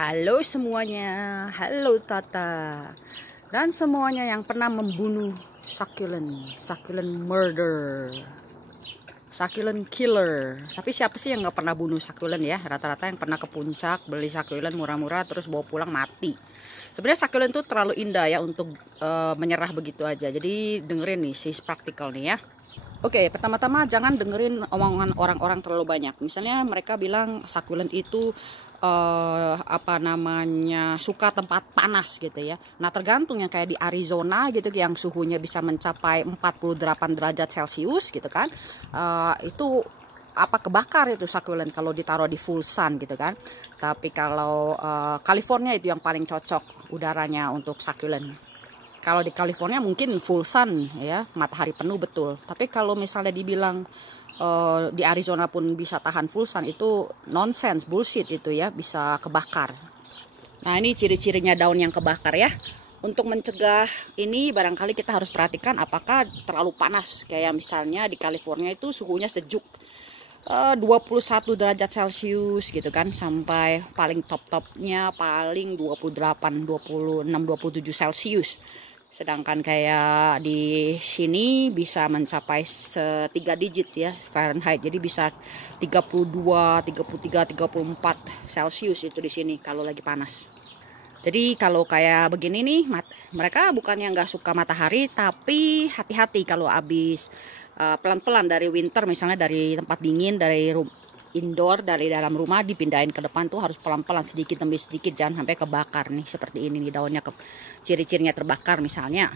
Halo semuanya, halo Tata, dan semuanya yang pernah membunuh succulent murder, succulent killer. Tapi siapa sih yang nggak pernah bunuh succulent ya? Rata-rata yang pernah ke puncak beli succulent murah-murah terus bawa pulang mati. Sebenarnya succulent tuh terlalu indah ya untuk menyerah begitu aja. Jadi dengerin nih si praktikal nih ya. Oke, pertama-tama jangan dengerin omongan orang-orang terlalu banyak. Misalnya mereka bilang succulent itu suka tempat panas gitu ya. Nah, tergantung yang kayak di Arizona gitu yang suhunya bisa mencapai 48 derajat Celcius gitu kan. Itu kebakar itu succulent kalau ditaruh di full sun gitu kan. Tapi kalau California itu yang paling cocok udaranya untuk succulent. Kalau di California mungkin full sun ya, matahari penuh betul. Tapi kalau misalnya dibilang di Arizona pun bisa tahan full sun, itu nonsense, bullshit itu ya, bisa kebakar. Nah, ini ciri-cirinya daun yang kebakar ya. Untuk mencegah ini barangkali kita harus perhatikan apakah terlalu panas. Kayak misalnya di California itu suhunya sejuk. 21 derajat Celcius gitu kan, sampai paling top-topnya paling 28, 26, 27 Celcius. Sedangkan kayak di sini bisa mencapai 3 digit ya Fahrenheit. Jadi bisa 32, 33, 34 Celcius itu di sini kalau lagi panas. Jadi kalau kayak begini nih, mereka bukannya nggak suka matahari, tapi hati-hati kalau habis pelan-pelan dari winter, misalnya dari tempat dingin, dari indoor, dari dalam rumah dipindahin ke depan tuh harus pelan-pelan sedikit demi sedikit, jangan sampai kebakar nih seperti ini nih daunnya, ciri-cirinya terbakar misalnya.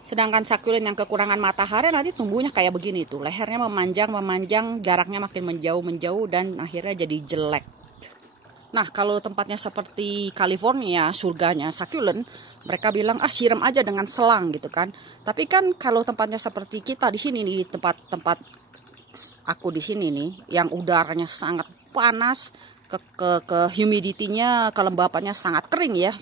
Sedangkan succulent yang kekurangan matahari nanti tumbuhnya kayak begini tuh, lehernya memanjang, jaraknya makin menjauh dan akhirnya jadi jelek. Nah, kalau tempatnya seperti California, surganya succulent, mereka bilang siram aja dengan selang gitu kan. Tapi kan kalau tempatnya seperti kita di sini nih, tempat aku di sini nih, yang udaranya sangat panas, ke humidity-nya, kelembapannya sangat kering ya.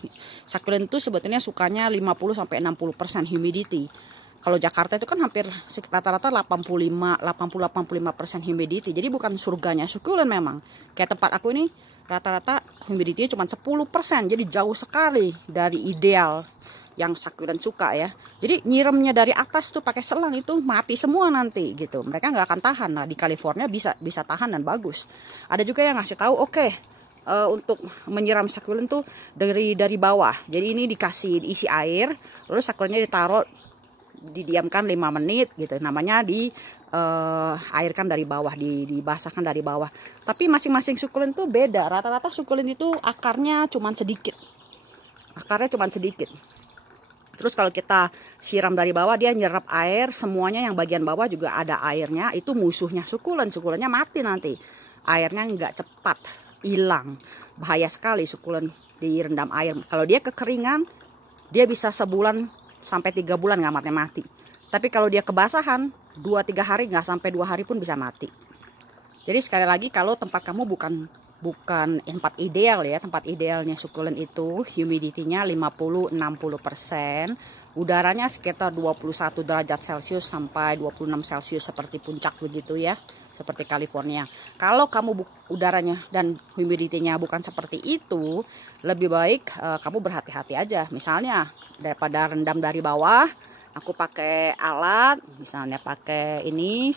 Succulent itu sebetulnya sukanya 50-60% humidity. Kalau Jakarta itu kan hampir rata-rata 80-85% humidity. Jadi bukan surganya succulent memang. Kayak tempat aku ini rata-rata humidity-nya cuma 10%. Jadi jauh sekali dari ideal yang succulent suka ya. Jadi nyiramnya dari atas tuh pakai selang itu mati semua nanti gitu. Mereka nggak akan tahan. Nah, di California bisa tahan dan bagus. Ada juga yang ngasih tahu untuk menyiram succulent tuh dari bawah. Jadi ini diisi air, lalu succulentnya didiamkan 5 menit gitu. Namanya airkan dari bawah, dibasahkan dari bawah. Tapi masing-masing succulent tuh beda. Rata-rata succulent itu akarnya cuman sedikit. Terus kalau kita siram dari bawah, dia nyerap air, semuanya yang bagian bawah juga ada airnya. Itu musuhnya succulentnya mati nanti. Airnya nggak cepat hilang. Bahaya sekali succulent direndam air. Kalau dia kekeringan, dia bisa sebulan sampai 3 bulan nggak mati. Tapi kalau dia kebasahan 2-3 hari, nggak sampai 2 hari pun bisa mati. Jadi sekali lagi, kalau tempat kamu bukan tempat ideal ya, tempat idealnya succulent itu humidity-nya 50-60%, udaranya sekitar 21 derajat Celcius sampai 26 Celcius seperti puncak begitu ya, seperti California. Kalau kamu udaranya dan humidity-nya bukan seperti itu, lebih baik kamu berhati-hati aja. Misalnya daripada rendam dari bawah, aku pakai alat, misalnya pakai ini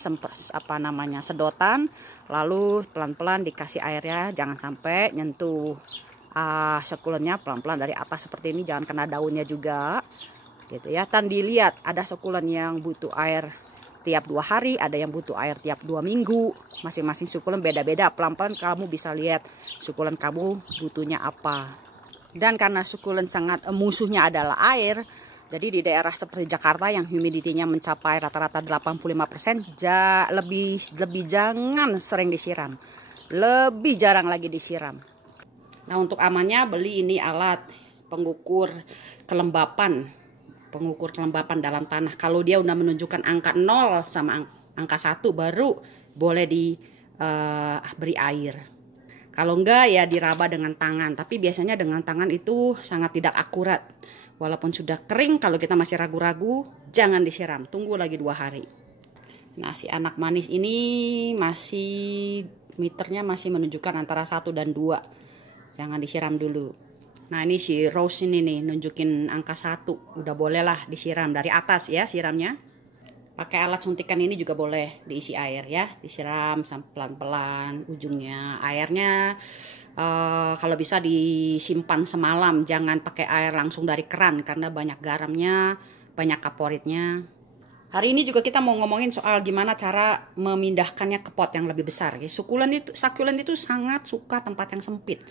sedotan, lalu pelan-pelan dikasih airnya, jangan sampai nyentuh succulentnya, pelan-pelan dari atas seperti ini, jangan kena daunnya juga gitu ya. Dan dilihat, ada succulent yang butuh air tiap 2 hari, ada yang butuh air tiap 2 minggu. Masing-masing succulent beda-beda. Pelan-pelan kamu bisa lihat succulent kamu butuhnya apa. Dan karena succulent musuhnya adalah air, jadi di daerah seperti Jakarta yang humidity-nya mencapai rata-rata 85%, lebih jangan sering disiram. Lebih jarang lagi disiram. Nah, untuk amannya beli ini alat pengukur kelembapan dalam tanah. Kalau dia udah menunjukkan angka 0 sama angka 1 baru boleh diberi air. Kalau enggak ya diraba dengan tangan, tapi biasanya dengan tangan itu sangat tidak akurat. Walaupun sudah kering, kalau kita masih ragu-ragu, jangan disiram. Tunggu lagi 2 hari. Nah, si anak manis ini meternya masih menunjukkan antara 1 dan 2. jangan disiram dulu. Nah ini si Rose ini nih nunjukin angka 1, udah boleh lah disiram dari atas ya siramnya. Pakai alat suntikan ini juga boleh diisi air ya, disiram sampai pelan-pelan ujungnya. Airnya kalau bisa disimpan semalam, jangan pakai air langsung dari keran karena banyak garamnya, banyak kaporitnya. Hari ini juga kita mau ngomongin soal gimana cara memindahkannya ke pot yang lebih besar. Sukulent itu sangat suka tempat yang sempit.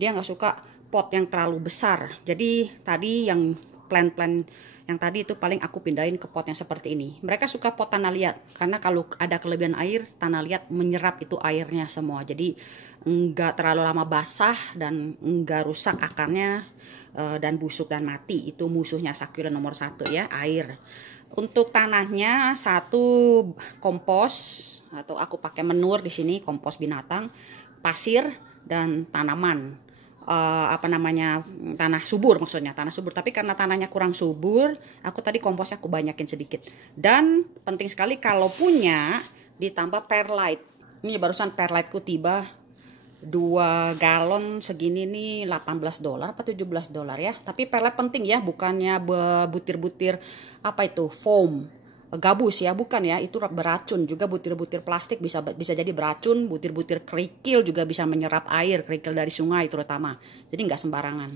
Dia nggak suka pot yang terlalu besar. Jadi tadi yang plant-plant yang tadi itu paling aku pindahin ke pot yang seperti ini. Mereka suka pot tanah liat karena kalau ada kelebihan air, tanah liat menyerap itu airnya semua. Jadi enggak terlalu lama basah dan enggak rusak akarnya dan busuk dan mati. Itu musuhnya sukulent nomor 1 ya, air. Untuk tanahnya 1 kompos atau aku pakai menur di sini, kompos binatang, pasir dan tanaman. Tanah subur maksudnya, tanah subur. Tapi karena tanahnya kurang subur, aku tadi komposnya aku banyakin sedikit. Dan penting sekali kalau punya ditambah perlite. Ini barusan perliteku tiba 2 galon segini nih $18 apa $17 ya. Tapi perlite penting ya, bukannya butir-butir apa itu foam gabus ya, bukan ya, itu beracun juga. Butir-butir plastik bisa jadi beracun, butir-butir kerikil juga bisa menyerap air, kerikil dari sungai terutama. Jadi nggak sembarangan.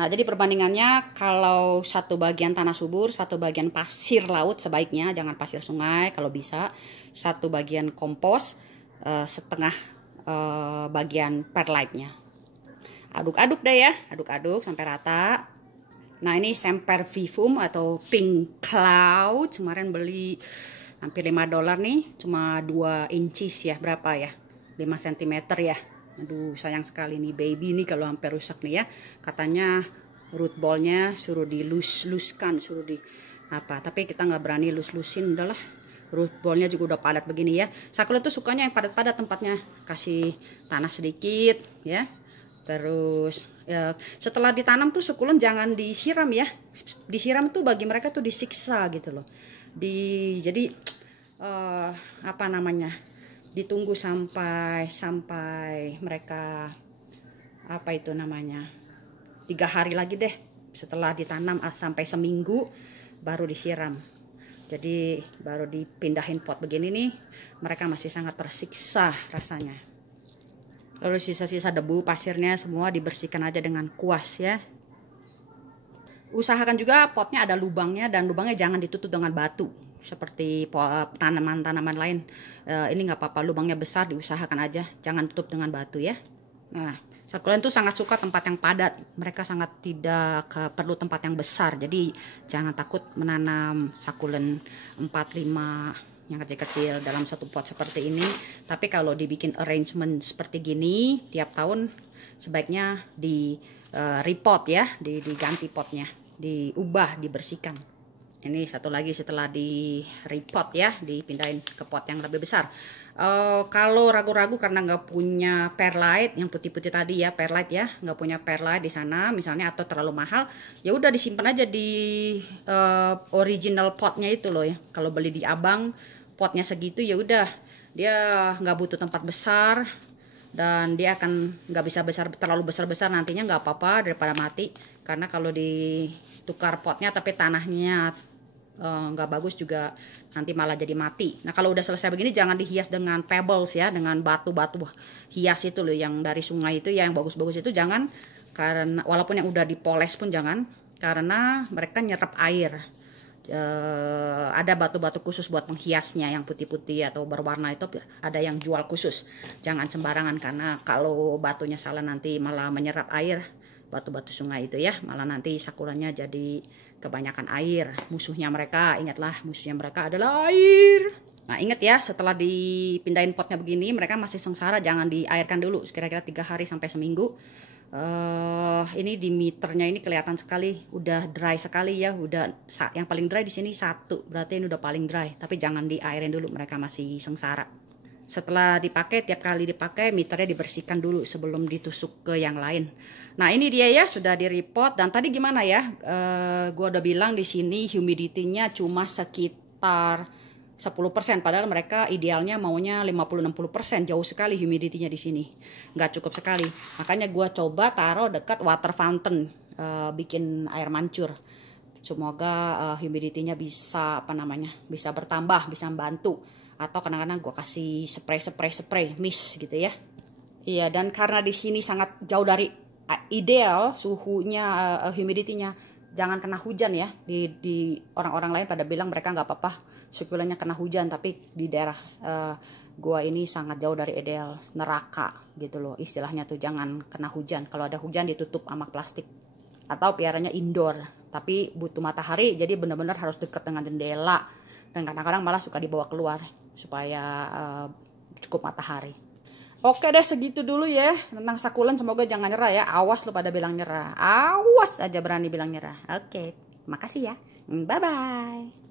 Nah jadi perbandingannya kalau 1 bagian tanah subur, 1 bagian pasir laut sebaiknya, jangan pasir sungai kalau bisa, 1 bagian kompos, setengah bagian perlite-nya. Aduk-aduk deh ya, aduk-aduk sampai rata. Nah ini Sempervivum atau Pink Cloud, kemarin beli hampir $5 nih, cuma 2 inches ya, berapa ya, 5 cm ya. Aduh sayang sekali nih baby nih kalau hampir rusak nih ya. Katanya root ballnya suruh dilus-luskan, suruh di apa, tapi kita nggak berani lus-lusin, udahlah. Root ballnya juga udah padat begini ya. Sukulent tuh sukanya yang padat-padat tempatnya, kasih tanah sedikit ya. Terus ya, setelah ditanam tuh sukulent jangan disiram ya. Disiram tuh bagi mereka tuh disiksa gitu loh. Jadi ditunggu sampai mereka 3 hari lagi deh setelah ditanam, sampai seminggu baru disiram. Jadi baru dipindahin pot begini nih, mereka masih sangat tersiksa rasanya. Lalu sisa-sisa debu pasirnya semua dibersihkan aja dengan kuas ya. Usahakan juga potnya ada lubangnya, dan lubangnya jangan ditutup dengan batu seperti tanaman-tanaman lain. Ini nggak apa-apa, lubangnya besar, diusahakan aja jangan tutup dengan batu ya. Nah sukulent tuh sangat suka tempat yang padat, mereka sangat tidak perlu tempat yang besar. Jadi jangan takut menanam sukulent 4-5 yang kecil-kecil dalam 1 pot seperti ini. Tapi kalau dibikin arrangement seperti gini tiap tahun, sebaiknya di repot ya, diganti potnya, diubah, dibersihkan. Ini satu lagi setelah di repot ya, dipindahin ke pot yang lebih besar. Kalau ragu-ragu karena nggak punya perlite yang putih-putih tadi ya, perlite ya, nggak punya perlite di sana misalnya, atau terlalu mahal, ya udah disimpan aja di original potnya itu loh ya. Kalau beli di abang potnya segitu, ya udah dia nggak butuh tempat besar, dan dia akan nggak bisa terlalu besar nantinya, nggak apa-apa daripada mati. Karena kalau ditukar potnya tapi tanahnya nggak bagus juga, nanti malah jadi mati. Nah kalau udah selesai begini jangan dihias dengan pebbles ya, dengan batu-batu hias itu loh yang dari sungai itu ya, yang bagus-bagus itu jangan. Karena walaupun yang udah dipoles pun jangan, karena mereka nyerap air. Ada batu-batu khusus buat menghiasnya yang putih-putih atau berwarna, itu ada yang jual khusus. Jangan sembarangan, karena kalau batunya salah nanti malah menyerap air, batu-batu sungai itu ya, malah nanti sakurannya jadi kebanyakan air. Musuhnya mereka, ingatlah, musuhnya mereka adalah air. Nah ingat ya, setelah dipindahin potnya begini mereka masih sengsara, jangan diairkan dulu kira-kira 3 hari sampai seminggu. Ini di meternya ini kelihatan sekali udah dry sekali ya, udah yang paling dry di sini 1, berarti ini udah paling dry. Tapi jangan diairin dulu, mereka masih sengsara. Setelah dipakai, tiap kali dipakai meternya dibersihkan dulu sebelum ditusuk ke yang lain. Nah ini dia ya, sudah di repot. Dan tadi gimana ya, gua udah bilang di sini humidity-nya cuma sekitar 10%, padahal mereka idealnya maunya 50-60%. Jauh sekali humidity-nya di sini, nggak cukup sekali. Makanya gue coba taruh dekat water fountain, bikin air mancur. Semoga humidity-nya bisa bisa bertambah, bisa membantu. Atau kadang-kadang gue kasih spray mist gitu ya. Iya, dan karena di sini sangat jauh dari ideal suhunya, humidity-nya, jangan kena hujan ya. Di orang-orang lain pada bilang mereka nggak apa-apa sukulennya kena hujan, tapi di daerah gua ini sangat jauh dari ideal, neraka gitu loh istilahnya tuh. Jangan kena hujan. Kalau ada hujan ditutup sama plastik, atau piaranya indoor, tapi butuh matahari, jadi benar-benar harus dekat dengan jendela, dan kadang-kadang malah suka dibawa keluar supaya cukup matahari. Oke deh, segitu dulu ya tentang sakulen. Semoga jangan nyerah ya. Awas lo pada bilang nyerah. Awas aja berani bilang nyerah. Oke, makasih ya. Bye-bye.